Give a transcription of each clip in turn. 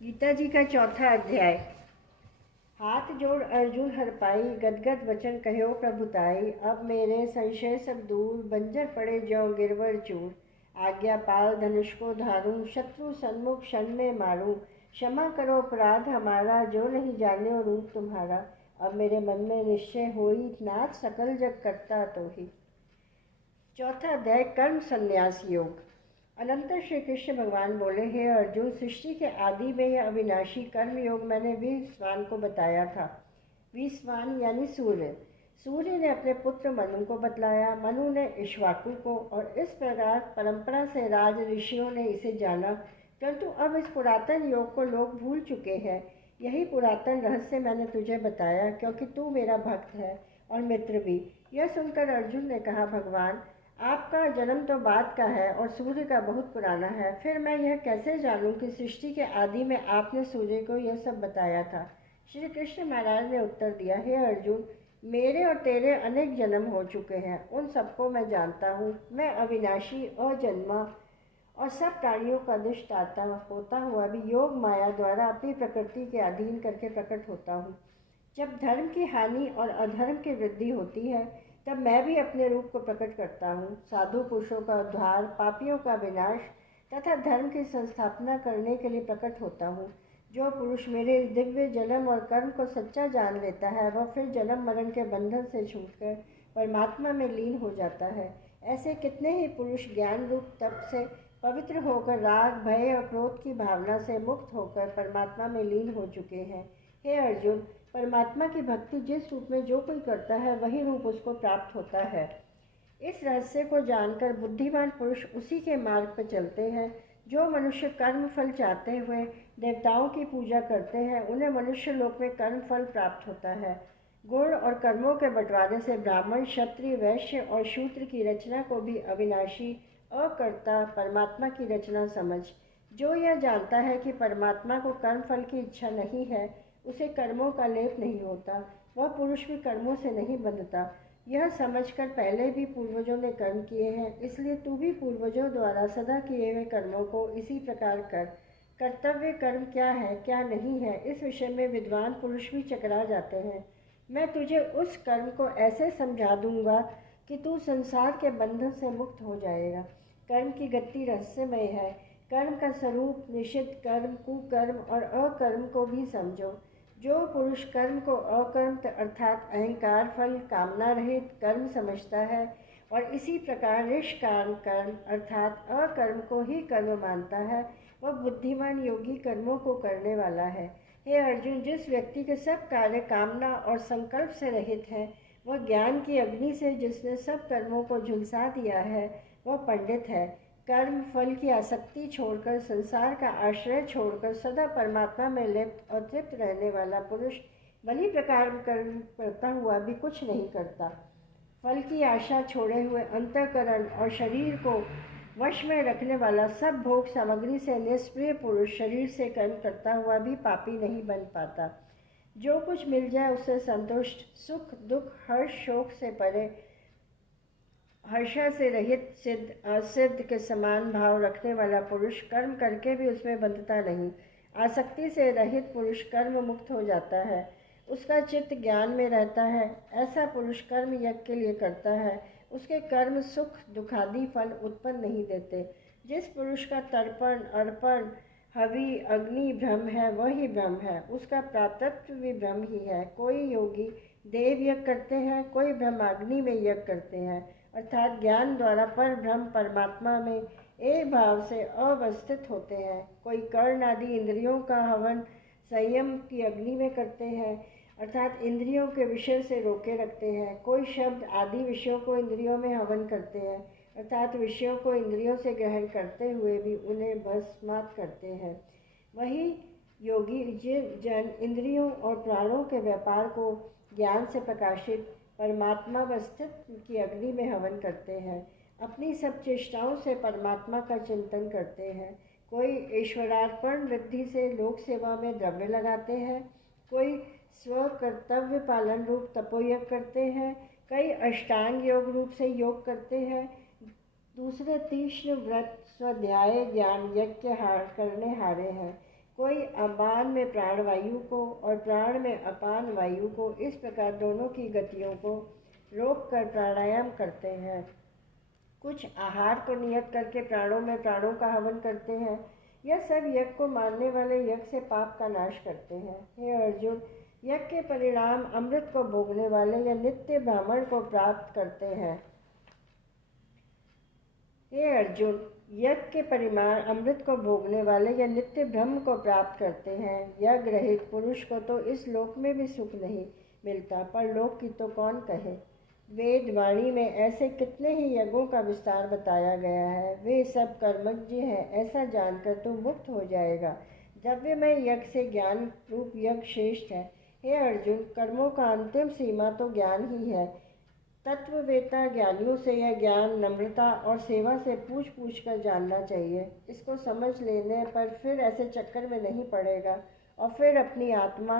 गीता जी का चौथा अध्याय। हाथ जोड़ अर्जुन हर पाई, गदगद वचन कहो प्रभुताई। अब मेरे संशय सब दूर, बंजर पड़े ज्यों गिरवर चूर। आज्ञा पाल धनुष को धारूं, शत्रु सन्मुख क्षण में मारूं। क्षमा करो अपराध हमारा, जो नहीं जाने रूप तुम्हारा। अब मेरे मन में निश्चय होई, नाथ सकल जग करता तो ही। चौथा अध्याय कर्म संन्यास योग। अनंतर श्री कृष्ण भगवान बोले, हे अर्जुन, सृष्टि के आदि में यह अविनाशी कर्म योग मैंने विश्वान को बताया था। विश्वान यानी सूर्य। सूर्य ने अपने पुत्र मनु को बतलाया, मनु ने इक्ष्वाकु को, और इस प्रकार परंपरा से राज ऋषियों ने इसे जाना। परंतु अब इस पुरातन योग को लोग भूल चुके हैं। यही पुरातन रहस्य मैंने तुझे बताया, क्योंकि तू मेरा भक्त है और मित्र भी। यह सुनकर अर्जुन ने कहा, भगवान, आपका जन्म तो बाद का है और सूर्य का बहुत पुराना है। फिर मैं यह कैसे जानूं कि सृष्टि के आदि में आपने सूर्य को यह सब बताया था। श्री कृष्ण महाराज ने उत्तर दिया, हे अर्जुन, मेरे और तेरे अनेक जन्म हो चुके हैं, उन सबको मैं जानता हूँ। मैं अविनाशी, अजन्मा और सब प्राणियों का अधिष्ठाता होता हुआ भी योग माया द्वारा अपनी प्रकृति के अधीन करके प्रकट होता हूँ। जब धर्म की हानि और अधर्म की वृद्धि होती है, तब मैं भी अपने रूप को प्रकट करता हूँ। साधु पुरुषों का उद्धार, पापियों का विनाश तथा धर्म की संस्थापना करने के लिए प्रकट होता हूँ। जो पुरुष मेरे दिव्य जन्म और कर्म को सच्चा जान लेता है, वह फिर जन्म मरण के बंधन से छूटकर परमात्मा में लीन हो जाता है। ऐसे कितने ही पुरुष ज्ञान रूप तप से पवित्र होकर राग, भय और क्रोध की भावना से मुक्त होकर परमात्मा में लीन हो चुके हैं। हे अर्जुन, परमात्मा की भक्ति जिस रूप में जो कोई करता है, वही रूप उसको प्राप्त होता है। इस रहस्य को जानकर बुद्धिमान पुरुष उसी के मार्ग पर चलते हैं। जो मनुष्य कर्म फल चाहते हुए देवताओं की पूजा करते हैं, उन्हें मनुष्य लोक में कर्म फल प्राप्त होता है। गुण और कर्मों के बंटवारे से ब्राह्मण, क्षत्रिय, वैश्य और शूद्र की रचना को भी अविनाशी, अकर्ता परमात्मा की रचना समझ। जो यह जानता है कि परमात्मा को कर्म फल की इच्छा नहीं है, उसे कर्मों का लेप नहीं होता, वह पुरुष भी कर्मों से नहीं बंधता। यह समझकर पहले भी पूर्वजों ने कर्म किए हैं, इसलिए तू भी पूर्वजों द्वारा सदा किए हुए कर्मों को इसी प्रकार कर। कर्तव्य कर्म क्या है, क्या नहीं है, इस विषय में विद्वान पुरुष भी चकरा जाते हैं। मैं तुझे उस कर्म को ऐसे समझा दूंगा कि तू संसार के बंधन से मुक्त हो जाएगा। कर्म की गति रहस्यमय है। कर्म का स्वरूप, निषिद्ध कर्म, कुकर्म और अकर्म को भी समझो। जो पुरुष कर्म को अकर्म अर्थात अहंकार, फल, कामना रहित कर्म समझता है और इसी प्रकार निष्काम कर्म अर्थात अकर्म को ही कर्म मानता है, वह बुद्धिमान योगी कर्मों को करने वाला है। हे अर्जुन, जिस व्यक्ति के सब कार्य कामना और संकल्प से रहित हैं, वह ज्ञान की अग्नि से जिसने सब कर्मों को झुलसा दिया है, वह पंडित है। कर्म फल की आसक्ति छोड़कर, संसार का आश्रय छोड़कर सदा परमात्मा में लिप्त और तृप्त रहने वाला पुरुष भली प्रकार कर्म करता हुआ भी कुछ नहीं करता। फल की आशा छोड़े हुए अंतःकरण और शरीर को वश में रखने वाला, सब भोग सामग्री से निष्प्रिय पुरुष शरीर से कर्म करता हुआ भी पापी नहीं बन पाता। जो कुछ मिल जाए उससे संतुष्ट, सुख दुख हर्ष शोक से परे, हर्षा से रहित, सिद्ध असिद्ध के समान भाव रखने वाला पुरुष कर्म करके भी उसमें बंधता नहीं। आसक्ति से रहित पुरुष कर्म मुक्त हो जाता है, उसका चित्त ज्ञान में रहता है। ऐसा पुरुष कर्म यज्ञ के लिए करता है, उसके कर्म सुख दुखादि फल उत्पन्न नहीं देते। जिस पुरुष का तर्पण, अर्पण, हवि, अग्नि ब्रह्म है, वही ब्रह्म है, उसका प्रातत्व भी ब्रह्म ही है। कोई योगी देव यज्ञ करते हैं, कोई ब्रह्माग्नि में यज्ञ करते हैं, अर्थात ज्ञान द्वारा पर ब्रह्म परमात्मा में एक भाव से अवस्थित होते हैं। कोई कर्ण आदि इंद्रियों का हवन संयम की अग्नि में करते हैं, अर्थात इंद्रियों के विषय से रोके रखते हैं। कोई शब्द आदि विषयों को इंद्रियों में हवन करते हैं, अर्थात विषयों को इंद्रियों से ग्रहण करते हुए भी उन्हें भस्मात करते हैं। वही योगी जन इंद्रियों और प्राणों के व्यापार को ज्ञान से प्रकाशित परमात्मा अवस्थित की अग्नि में हवन करते हैं। अपनी सब चेष्टाओं से परमात्मा का चिंतन करते हैं। कोई ईश्वरार्पण वृद्धि से लोक सेवा में द्रव्य लगाते हैं, कोई स्व कर्तव्य पालन रूप तपोयज्ञ करते हैं, कई अष्टांग योग रूप से योग करते हैं, दूसरे तीक्ष्ण व्रत स्वाध्याय ज्ञान यज्ञ करने हारे हैं। कोई अपान में प्राणवायु को और प्राण में अपान वायु को, इस प्रकार दोनों की गतियों को रोक कर प्राणायाम करते हैं। कुछ आहार को नियत करके प्राणों में प्राणों का हवन करते हैं। यह सब यज्ञ को मानने वाले यज्ञ से पाप का नाश करते हैं। हे अर्जुन, यज्ञ के परिणाम अमृत को भोगने वाले या नित्य ब्राह्मण को प्राप्त करते हैं। हे अर्जुन, यज्ञ के परिणाम अमृत को भोगने वाले या नित्य ब्रह्म को प्राप्त करते हैं। यज्ञ रहित पुरुष को तो इस लोक में भी सुख नहीं मिलता, पर लोक की तो कौन कहे। वेद वाणी में ऐसे कितने ही यज्ञों का विस्तार बताया गया है। वे सब कर्मज्ञ हैं, ऐसा जानकर तू मुक्त हो जाएगा। द्रव्यमय यज्ञ से ज्ञान रूप यज्ञ श्रेष्ठ है। हे अर्जुन, कर्मों का अंतिम सीमा तो ज्ञान ही है। तत्ववेता ज्ञानियों से यह ज्ञान नम्रता और सेवा से पूछ पूछ कर जानना चाहिए। इसको समझ लेने पर फिर ऐसे चक्कर में नहीं पड़ेगा और फिर अपनी आत्मा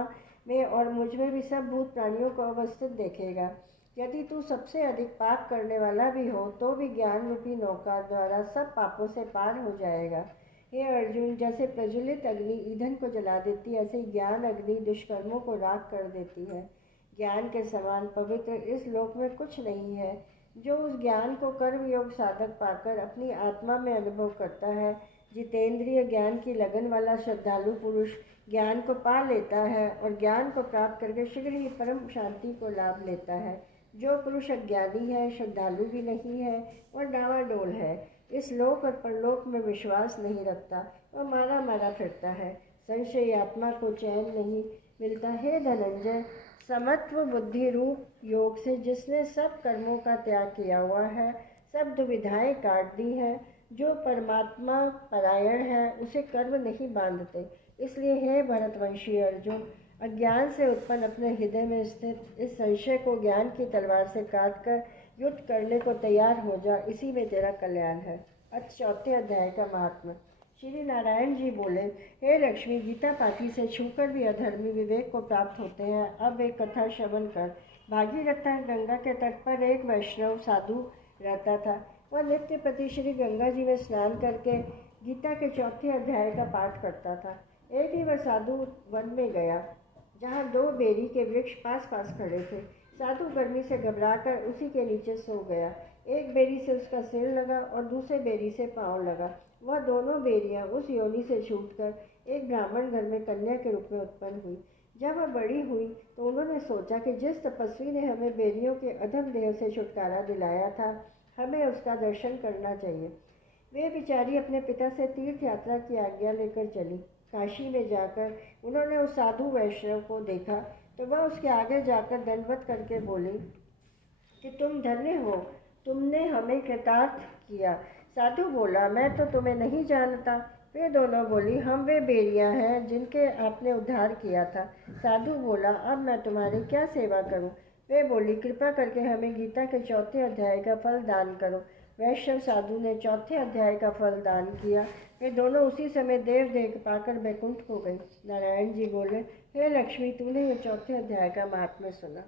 में और मुझ में भी सब भूत प्राणियों को अवस्थित देखेगा। यदि तू सबसे अधिक पाप करने वाला भी हो तो भी ज्ञान रूपी नौका द्वारा सब पापों से पार हो जाएगा। हे अर्जुन, जैसे प्रज्वलित अग्नि ईंधन को जला देती है, ऐसे ज्ञान अग्नि दुष्कर्मों को राख कर देती है। ज्ञान के समान पवित्र इस लोक में कुछ नहीं है। जो उस ज्ञान को कर्मयोग साधक पाकर अपनी आत्मा में अनुभव करता है, जितेंद्रिय ज्ञान की लगन वाला श्रद्धालु पुरुष ज्ञान को पा लेता है और ज्ञान को प्राप्त करके शीघ्र ही परम शांति को लाभ लेता है। जो पुरुष अज्ञानी है, श्रद्धालु भी नहीं है और डावाडोल है, इस लोक और परलोक में विश्वास नहीं रखता और मारा मारा फिरता है, संशयी आत्मा को चैन नहीं मिलता। हे धनंजय, समत्व बुद्धि रूप योग से जिसने सब कर्मों का त्याग किया हुआ है, सब दुविधाएं काट दी हैं, जो परमात्मा परायण है, उसे कर्म नहीं बांधते। इसलिए हे भरतवंशी अर्जुन, अज्ञान से उत्पन्न अपने हृदय में स्थित इस संशय को ज्ञान की तलवार से काटकर युद्ध करने को तैयार हो जा, इसी में तेरा कल्याण है। चौथे अध्याय का महात्मा। श्री नारायण जी बोले, हे लक्ष्मी, गीता पाठी से छूकर भी अधर्मी विवेक को प्राप्त होते हैं। अब एक कथा श्रवण कर। भागीरथी गंगा के तट पर एक वैष्णव साधु रहता था। वह नित्य प्रति श्री गंगा जी में स्नान करके गीता के चौथे अध्याय का पाठ करता था। एक ही वह साधु वन में गया, जहाँ दो बेरी के वृक्ष पास पास खड़े थे। साधु गर्मी से घबराकर उसी के नीचे सो गया। एक बेरी से उसका सिर लगा और दूसरे बेरी से पाँव लगा। वह दोनों बेरियां उस योनि से छूटकर एक ब्राह्मण घर में कन्या के रूप में उत्पन्न हुई। जब वह बड़ी हुई तो उन्होंने सोचा कि जिस तपस्वी ने हमें बेरियों के अधम देह से छुटकारा दिलाया था, हमें उसका दर्शन करना चाहिए। वे बेचारी अपने पिता से तीर्थ यात्रा की आज्ञा लेकर चली। काशी में जाकर उन्होंने उस साधु वैष्णव को देखा तो वह उसके आगे जाकर दंडवत करके बोली कि तुम धन्य हो, तुमने हमें कृतार्थ किया। साधु बोला, मैं तो तुम्हें नहीं जानता। वे दोनों बोली, हम वे बेरियां हैं जिनके आपने उद्धार किया था। साधु बोला, अब मैं तुम्हारी क्या सेवा करूं? वे बोली, कृपा करके हमें गीता के चौथे अध्याय का फल दान करो। वैष्णव साधु ने चौथे अध्याय का फल दान किया। वे दोनों उसी समय देव देख पाकर बैकुंठ को गई। नारायण जी बोले, हे लक्ष्मी, तूने ये चौथे अध्याय का महात्म्य सुना।